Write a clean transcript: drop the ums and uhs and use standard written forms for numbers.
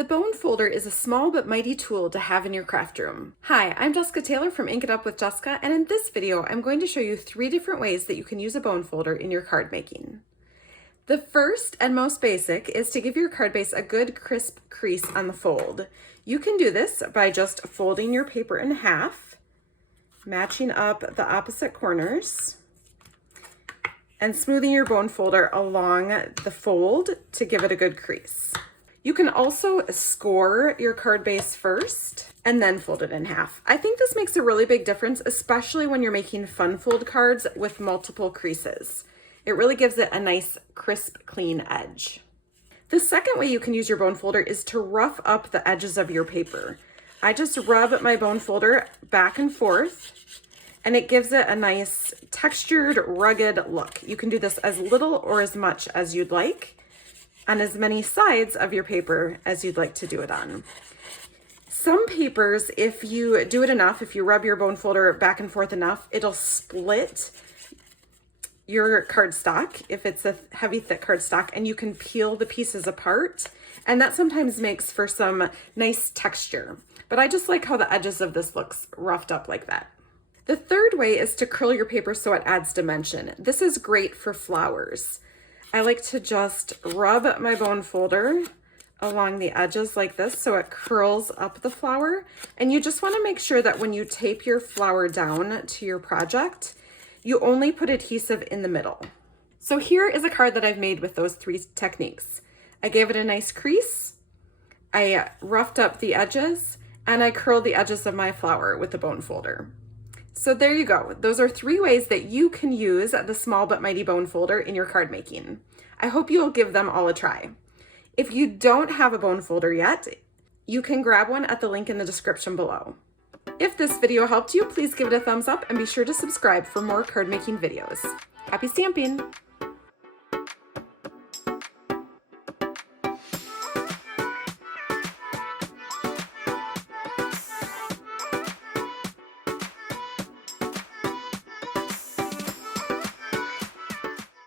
The bone folder is a small but mighty tool to have in your craft room. Hi, I'm Jessica Taylor from Ink It Up with Jessica, and in this video, I'm going to show you 3 different ways that you can use a bone folder in your card making. The first and most basic is to give your card base a good crisp crease on the fold. You can do this by just folding your paper in half, matching up the opposite corners, and smoothing your bone folder along the fold to give it a good crease. You can also score your card base first and then fold it in half. I think this makes a really big difference, especially when you're making fun fold cards with multiple creases. It really gives it a nice, crisp, clean edge. The second way you can use your bone folder is to rough up the edges of your paper. I just rub my bone folder back and forth, and it gives it a nice textured, rugged look. You can do this as little or as much as you'd like, on as many sides of your paper as you'd like to do it on. Some papers, if you do it enough, if you rub your bone folder back and forth enough, it'll split your cardstock, if it's a heavy, thick cardstock, and you can peel the pieces apart. And that sometimes makes for some nice texture. But I just like how the edges of this looks roughed up like that. The third way is to curl your paper so it adds dimension. This is great for flowers. I like to just rub my bone folder along the edges like this so it curls up the flower. And you just want to make sure that when you tape your flower down to your project, you only put adhesive in the middle. So here is a card that I've made with those 3 techniques. I gave it a nice crease, I roughed up the edges, and I curled the edges of my flower with the bone folder. So there you go. Those are 3 ways that you can use the small but mighty bone folder in your card making. I hope you'll give them all a try. If you don't have a bone folder yet, you can grab one at the link in the description below. If this video helped you, please give it a thumbs up and be sure to subscribe for more card making videos. Happy stamping!